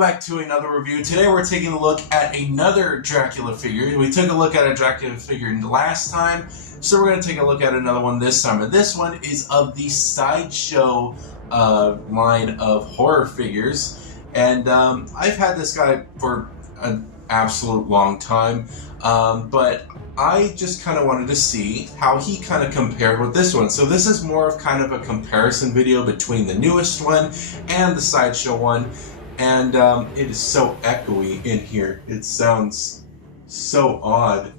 back to another review. Today we're taking a look at another Dracula figure. We took a look at a Dracula figure last time, so we're going to take a look at another one this time. And this one is of the Sideshow line of horror figures. And I've had this guy for an absolute long time, but I just kind of wanted to see how he kind of compared with this one. So this is more of kind of a comparison video between the newest one and the Sideshow one. And it is so echoey in here. It sounds so odd.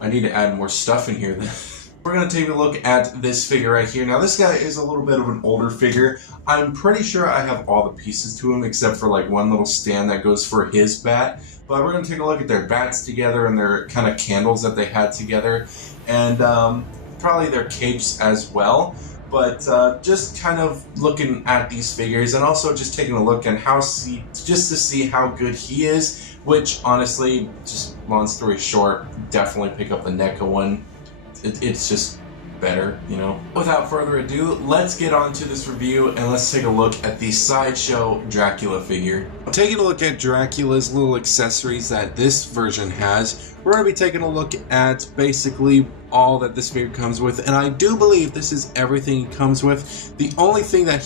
I need to add more stuff in here then. We're going to take a look at this figure right here. Now this guy is a little bit of an older figure. I'm pretty sure I have all the pieces to him except for like one little stand that goes for his bat. But we're going to take a look at their bats together and their kind of candles that they had together. And probably their capes as well. But just kind of looking at these figures and also just taking a look at just to see how good he is. Which honestly, just long story short, definitely pick up the NECA one. It's just better, you know. Without further ado, let's get on to this review and let's take a look at the Sideshow Dracula figure. Taking a look at Dracula's little accessories that this version has, we're going to be taking a look at basically all that this figure comes with, and I do believe this is everything he comes with. The only thing that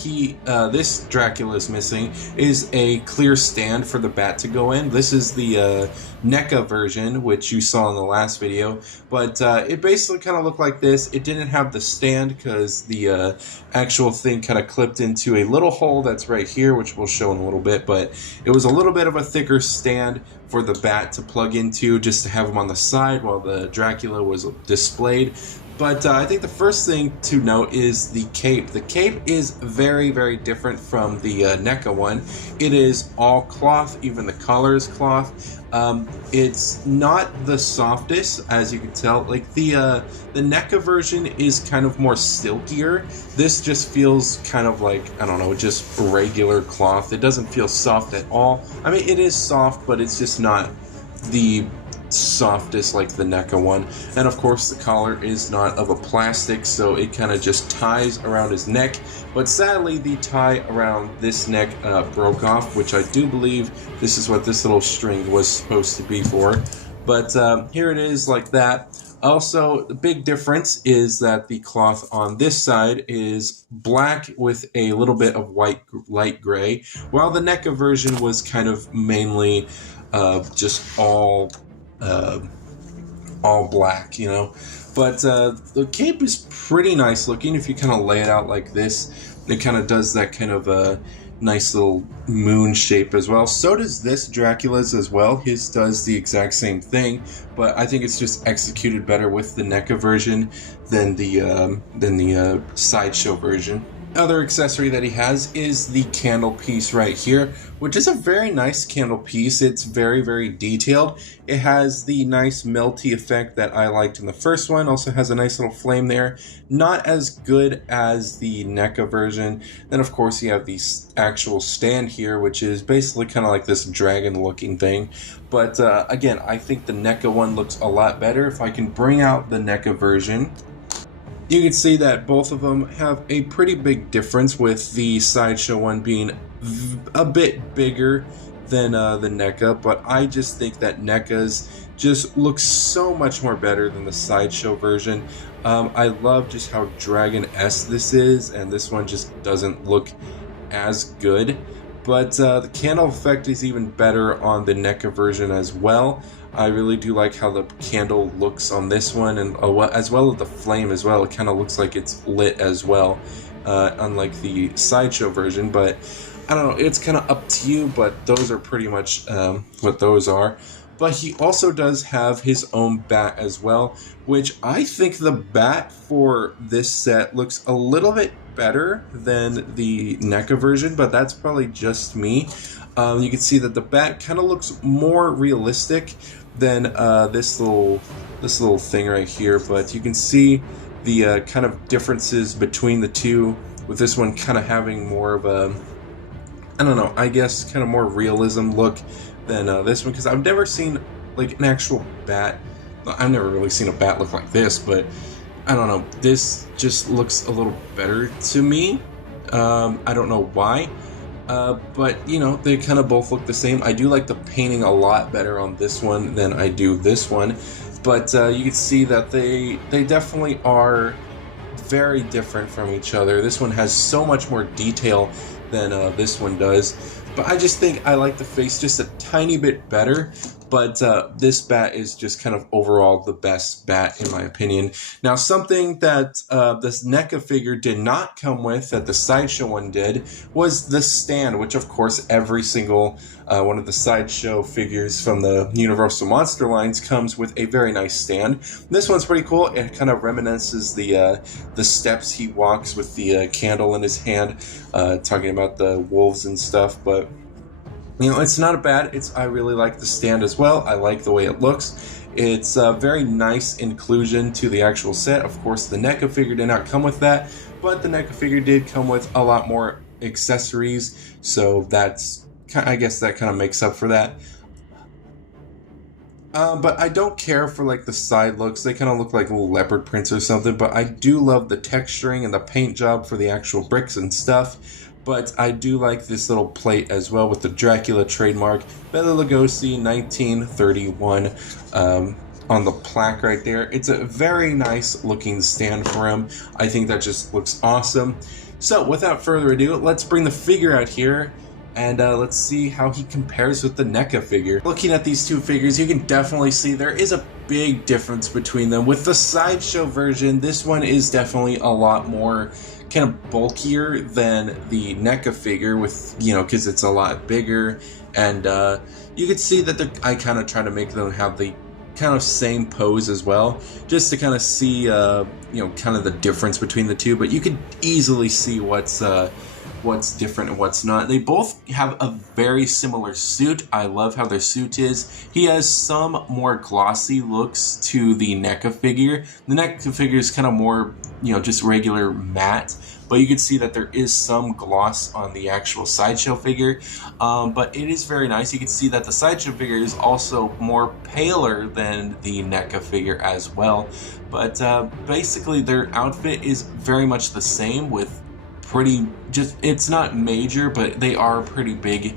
this Dracula is missing is a clear stand for the bat to go in. This is the NECA version, which you saw in the last video, but it basically kind of looked like this. It didn't have the stand because the actual thing kind of clipped into a little hole that's right here, which we'll show in a little bit, but it was a little bit of a thicker stand for the bat to plug into, just to have him on the side while the Dracula was displayed. But I think the first thing to note is the cape. The cape is very, very different from the NECA one. It is all cloth, even the collar is cloth. It's not the softest, as you can tell. Like the NECA version is kind of more silkier. This just feels kind of like, I don't know, just regular cloth. It doesn't feel soft at all. I mean, it is soft, but it's just not the softest like the NECA one. And of course the collar is not of a plastic, so it kind of just ties around his neck. But sadly the tie around this neck broke off, which I do believe this is what this little string was supposed to be for. But here it is like that. Also, the big difference is that the cloth on this side is black with a little bit of white light gray, while the NECA version was kind of mainly just all black, you know. But the cape is pretty nice looking if you kind of lay it out like this. It kind of does that kind of nice little moon shape as well. So does this Dracula's as well. His does the exact same thing, but I think it's just executed better with the NECA version than the Sideshow version. Other accessory that he has is the candle piece right here, which is a very nice candle piece. It's very, very detailed. It has the nice melty effect that I liked in the first one. Also has a nice little flame there. Not as good as the NECA version. Then of course you have the actual stand here, which is basically kind of like this dragon looking thing. But again, I think the NECA one looks a lot better. If I can bring out the NECA version, you can see that both of them have a pretty big difference, with the Sideshow one being a bit bigger than the NECA, but I just think that NECA's just looks so much more better than the Sideshow version. I love just how dragon-esque this is, and this one just doesn't look as good. But the candle effect is even better on the NECA version as well. I really do like how the candle looks on this one, and as well as the flame as well. It kind of looks like it's lit as well, unlike the Sideshow version. But I don't know, it's kind of up to you, but those are pretty much what those are. But he also does have his own bat as well, which I think the bat for this set looks a little bit better than the NECA version, but that's probably just me. You can see that the bat kind of looks more realistic than this little thing right here, but you can see the kind of differences between the two, with this one kind of having more of a, I don't know, I guess kind of more realism look than this one, because I've never seen like an actual bat. I've never really seen a bat look like this, but I don't know, this just looks a little better to me. I don't know why. But, you know, they kind of both look the same. I do like the painting a lot better on this one than I do this one. But you can see that they definitely are very different from each other. This one has so much more detail than this one does. But I just think I like the face just a tiny bit better. But this bat is just kind of overall the best bat in my opinion. Now, something that this NECA figure did not come with that the Sideshow one did was the stand, which of course every single one of the Sideshow figures from the Universal Monster lines comes with a very nice stand. This one's pretty cool. It kind of reminisces the steps he walks with the candle in his hand, talking about the wolves and stuff, but you know, it's not bad. I really like the stand as well. I like the way it looks. It's a very nice inclusion to the actual set. Of course, the NECA figure did not come with that, but the NECA figure did come with a lot more accessories, so I guess that kind of makes up for that. But I don't care for like the side looks. They kind of look like little leopard prints or something, but I do love the texturing and the paint job for the actual bricks and stuff. But I do like this little plate as well with the Dracula trademark, Bela Lugosi 1931 on the plaque right there. It's a very nice looking stand for him. I think that just looks awesome. So without further ado, let's bring the figure out here and let's see how he compares with the NECA figure. Looking at these two figures, you can definitely see there is a big difference between them. With the Sideshow version, this one is definitely a lot more kind of bulkier than the NECA figure, with, you know, because it's a lot bigger, and you could see that I kind of try to make them have the kind of same pose as well, just to kind of see, you know, kind of the difference between the two. But you could easily see what's different and what's not. They both have a very similar suit. I love how their suit is. He has some more glossy looks to the NECA figure. The NECA figure is kind of more, you know, just regular matte, but you can see that there is some gloss on the actual Sideshow figure, but it is very nice. You can see that the Sideshow figure is also more paler than the NECA figure as well, but basically their outfit is very much the same, with it's not major, but they are pretty big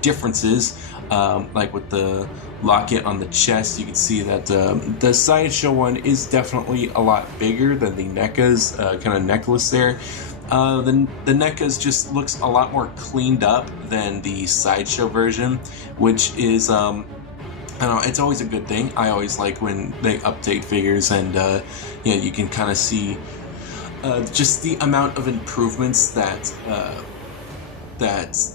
differences. Like with the locket on the chest, you can see that the Sideshow one is definitely a lot bigger than the NECA's kind of necklace there. The NECA's just looks a lot more cleaned up than the Sideshow version, which is I don't know, it's always a good thing. I always like when they update figures and you know, you can kind of see just the amount of improvements that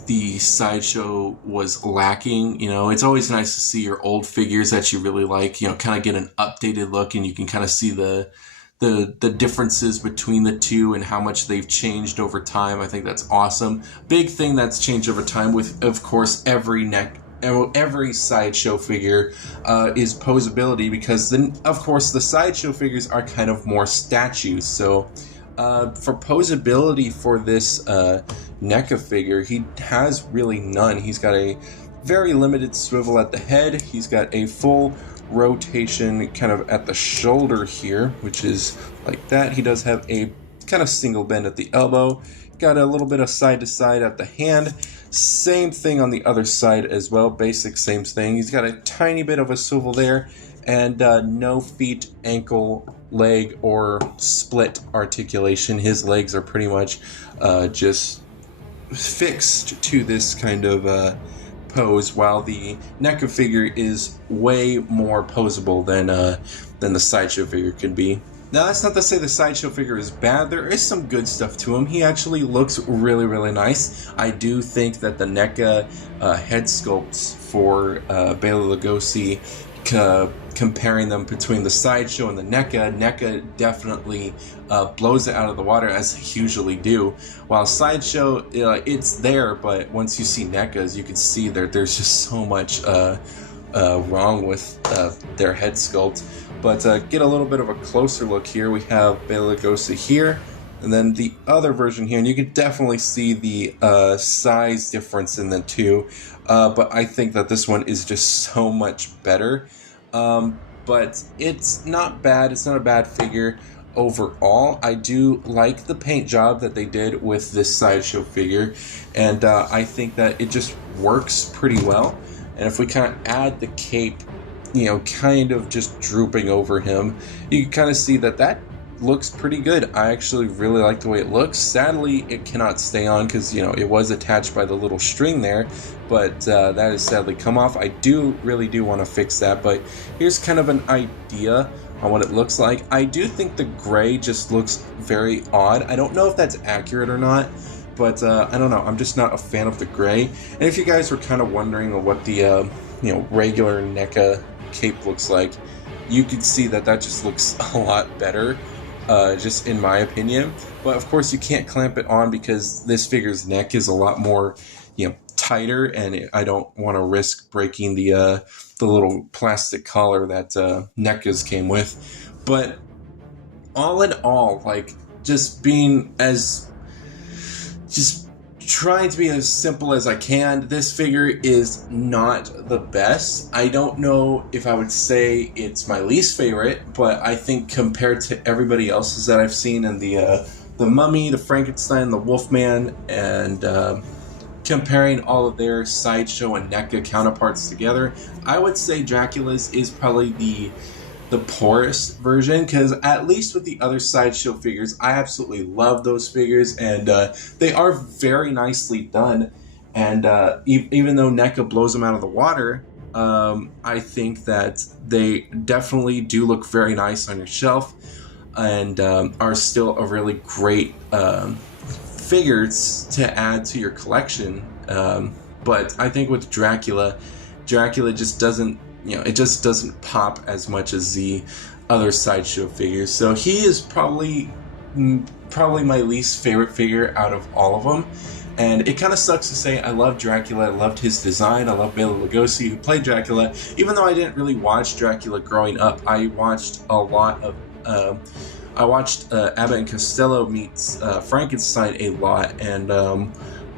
the Sideshow was lacking. You know, it's always nice to see your old figures that you really like, you know, kind of get an updated look, and you can kind of see the differences between the two and how much they've changed over time. I think that's awesome. Big thing that's changed over time with, of course, every Sideshow figure is posability, because then, of course, the Sideshow figures are kind of more statues. So for posability for this NECA figure, he has really none. He's got a very limited swivel at the head. He's got a full rotation kind of at the shoulder here, which is like that. He does have a kind of single bend at the elbow. Got a little bit of side to side at the hand. Same thing on the other side as well. Basic same thing. He's got a tiny bit of a swivel there, and no feet, ankle, leg, or split articulation. His legs are pretty much just fixed to this kind of pose, while the NECA figure is way more posable than the Sideshow figure could be. Now, that's not to say the Sideshow figure is bad. There is some good stuff to him. He actually looks really, really nice. I do think that the NECA head sculpts for Bela Lugosi, comparing them between the Sideshow and the NECA definitely blows it out of the water, as they usually do. While Sideshow, it's there, but once you see NECA's, you can see that there's just so much wrong with their head sculpt. But get a little bit of a closer look here. We have Bela Lugosi here, and then the other version here, and you can definitely see the size difference in the two. But I think that this one is just so much better. But it's not bad. It's not a bad figure. overall, I do like the paint job that they did with this Sideshow figure, and I think that it just works pretty well. And if we kind of add the cape, you know, kind of just drooping over him, you can kind of see that that looks pretty good. I actually really like the way it looks. Sadly, it cannot stay on because, you know, it was attached by the little string there, but that has sadly come off. I really do want to fix that, but here's kind of an idea on what it looks like. I do think the gray just looks very odd. I don't know if that's accurate or not, but I don't know. I'm just not a fan of the gray. And if you guys were kind of wondering what the you know, regular NECA cape looks like, you could see that that just looks a lot better. Just in my opinion. But of course you can't clamp it on because this figure's neck is a lot more, you know, tighter, and I don't want to risk breaking the little plastic collar that NECA's came with. But all in all, like, just trying to be as simple as I can. This figure is not the best. I don't know if I would say it's my least favorite, but I think compared to everybody else's that I've seen in the Mummy, the Frankenstein, the Wolfman, and comparing all of their Sideshow and NECA counterparts together, I would say Dracula's is probably the poorest version, because at least with the other Sideshow figures, I absolutely love those figures, and they are very nicely done. And even though NECA blows them out of the water, I think that they definitely do look very nice on your shelf, and are still a really great figures to add to your collection. But I think with Dracula just doesn't, you know, it just doesn't pop as much as the other Sideshow figures. So he is probably my least favorite figure out of all of them. And it kind of sucks to say. I love Dracula. I loved his design. I love Bela Lugosi, who played Dracula. Even though I didn't really watch Dracula growing up, I watched a lot of Abbott and Costello meets Frankenstein a lot, and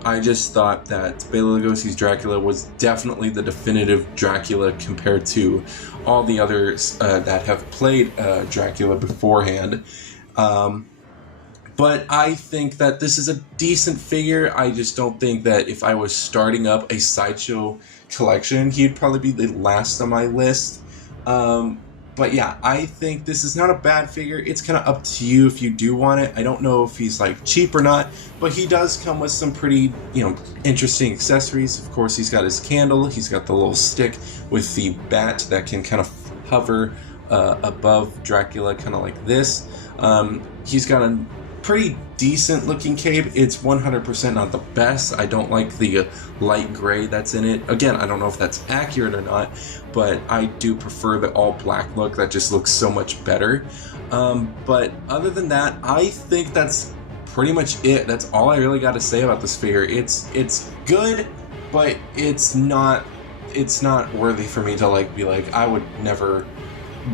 I just thought that Bela Lugosi's Dracula was definitely the definitive Dracula compared to all the others that have played Dracula beforehand. But I think that this is a decent figure. I just don't think that if I was starting up a Sideshow collection, he'd probably be the last on my list. But yeah, I think this is not a bad figure. It's kind of up to you if you do want it. I don't know if he's like cheap or not, but he does come with some pretty, you know, interesting accessories. Of course, he's got his candle. He's got the little stick with the bat that can kind of hover above Dracula, kind of like this. He's got a pretty decent looking cape. It's 100% not the best. I don't like the light gray that's in it. Again, I don't know if that's accurate or not, but I do prefer the all black look. That just looks so much better. But other than that, I think that's pretty much it. That's all I really got to say about this figure. It's good, but it's not worthy for me to like be like, I would never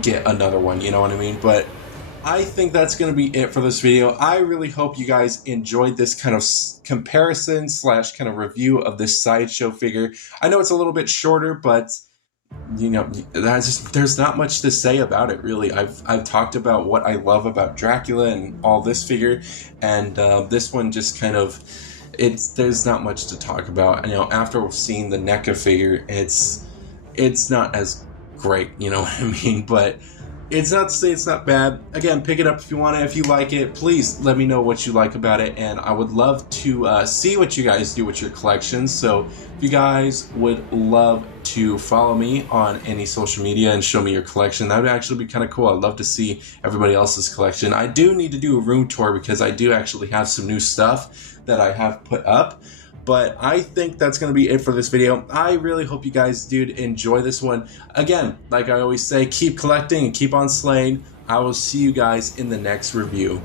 get another one, you know what I mean? But I think that's going to be it for this video. I really hope you guys enjoyed this kind of comparison / kind of review of this Sideshow figure. I know it's a little bit shorter, but you know, there's not much to say about it really. I've talked about what I love about Dracula and all this figure, and this one just kind of, there's not much to talk about. You know, after seeing the NECA figure, it's not as great, you know what I mean? But it's not to say it's not bad. Again, pick it up if you want it. If you like it, please let me know what you like about it, and I would love to see what you guys do with your collections. So if you guys would love to follow me on any social media and show me your collection, that would actually be kind of cool. I'd love to see everybody else's collection. I do need to do a room tour because I do actually have some new stuff that I have put up. But I think that's going to be it for this video. I really hope you guys did enjoy this one. Again, like I always say, keep collecting and keep on slaying. I will see you guys in the next review.